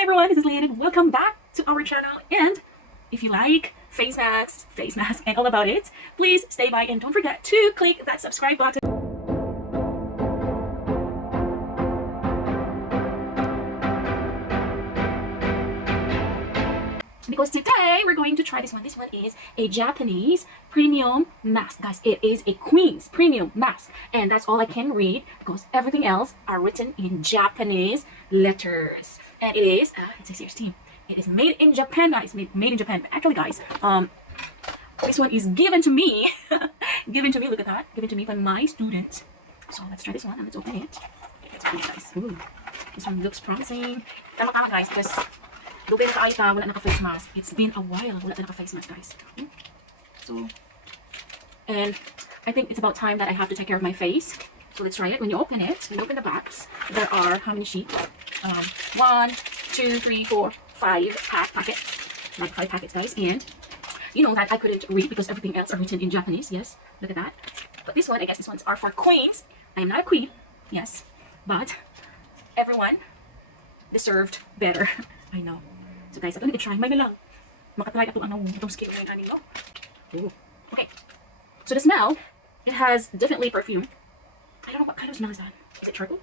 Hi everyone, this is Lynn and welcome back to our channel. And if you like face masks, and all about it, please stay by and don't forget to click that subscribe button. Because today we're going to try this one. This one is a Japanese premium mask, guys. It is a Queen's premium mask, and that's all I can read because everything else are written in Japanese letters. And it is, it says here, Steam. It is made in Japan, guys. Made in Japan. But actually, guys, this one is given to me. Given to me. Look at that. Given to me by my student. So let's try this one and let's open it. Let's open it, guys. Ooh, this one looks promising. Tama, guys, because Lubin na kaita, wala naka-face mask. It's been a while, wala na naka-face mask, guys. So, and I think it's about time that I have to take care of my face. So let's try it. When you open it, when you open the box, there are how many sheets? 1, 2, 3, 4, 5 packets. Like 5 packets, guys. And you know that I couldn't read because everything else are written in Japanese. Yes, look at that. But this one, I guess these ones are for queens. I am not a queen, yes, but everyone deserved better. I know. So guys, I'm gonna try. May lang. Makatry ka itong skin ngayon, ani, no? Ooh. Okay. So the smell, it has definitely perfume. I don't know what kind of smell is that. Is it charcoal?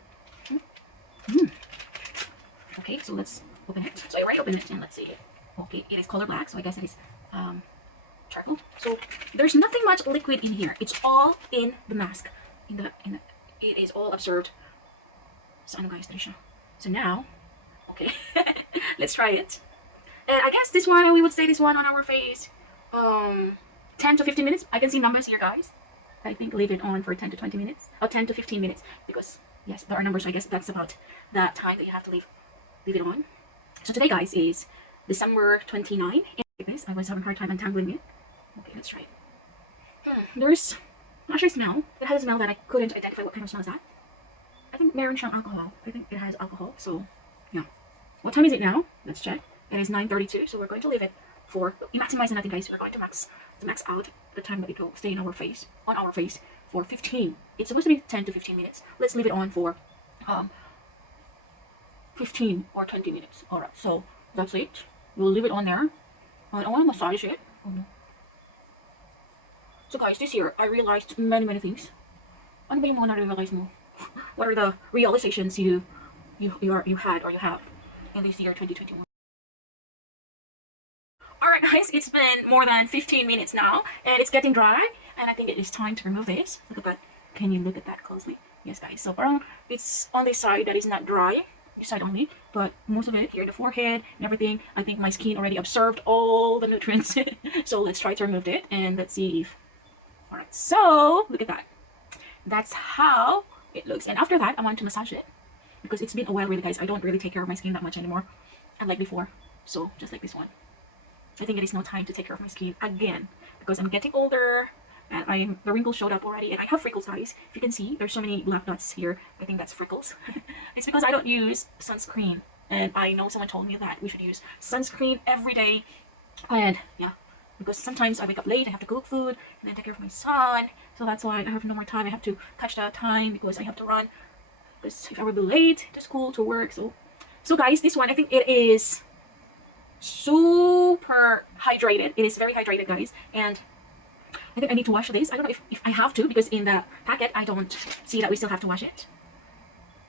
Okay, so let's open it. So I already opened it and let's see. Okay, it is color black, so I guess it is charcoal. So there's nothing much liquid in here. It's all in the mask. It is all absorbed. So ano guys, Trisha. So now, okay, let's try it. And I guess this one, we would say this one on our face, 10 to 15 minutes. I can see numbers here, guys. I think leave it on for 10 to 20 minutes, or 10 to 15 minutes, because yes, there are numbers. So I guess that's about that time that you have to leave it on. So today, guys, is December 29. And guys, I was having a hard time untangling it. Okay, let's try it. There's not sure smell. It has a smell that I couldn't identify what kind of smell is that. I think meron siyang alcohol. I think it has alcohol. So yeah. What time is it now? Let's check. It is 9:32, so we're going to leave it for, maximize natin, guys. We're going to max out the time that it will stay on our face for 15. It's supposed to be 10 to 15 minutes. Let's leave it on for 15 or 20 minutes. Alright, so that's it. We'll leave it on there. I don't want to massage it. Oh no. So guys, this year I realized many things. Ano ba yung mga na-realize mo? What are the realizations you had or you have in this year 2021? Alright guys, it's been more than 15 minutes now and it's getting dry and I think it is time to remove this. Look at that. Can you look at that closely? Yes guys, so parang it's on this side that is not dry, this side only, but most of it here in the forehead and everything, I think my skin already absorbed all the nutrients. So let's try to remove it and let's see if, alright, so look at that. That's how it looks, and after that I want to massage it because it's been a while really, guys. I don't really take care of my skin that much anymore, unlike before. So just like this one, I think it is now time to take care of my skin again because I'm getting older and the wrinkles showed up already and I have freckles, guys. If you can see, there's so many black dots here. I think that's freckles. It's because I don't use sunscreen, and I know someone told me that we should use sunscreen every day. And yeah, because sometimes I wake up late, I have to cook food and then take care of my son, so that's why I have no more time. I have to catch the time because I have to run, because if I will be late to school, to work. So guys, this one, I think it is super hydrated. It is very hydrated, guys, and I think I need to wash this. I don't know if I have to, because in the packet I don't see that we still have to wash it.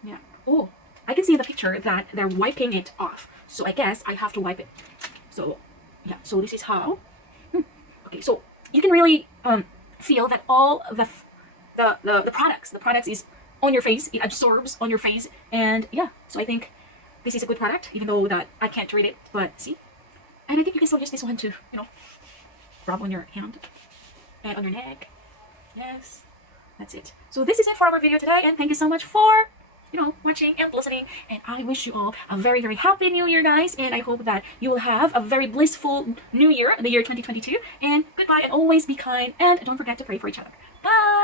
Yeah. Oh, I can see in the picture that they're wiping it off, so I guess I have to wipe it. So yeah, so this is how. Okay, so you can really feel that all the products is on your face. It absorbs on your face, and yeah, so I think this is a good product, even though that I can't read it, but see. And I think you can still use this one to, rub on your hand and on your neck. Yes, that's it. So this is it for our video today, and thank you so much for, watching and listening. And I wish you all a very happy new year, guys, and I hope that you will have a very blissful new year, the year 2022. And goodbye, and always be kind, and don't forget to pray for each other. Bye.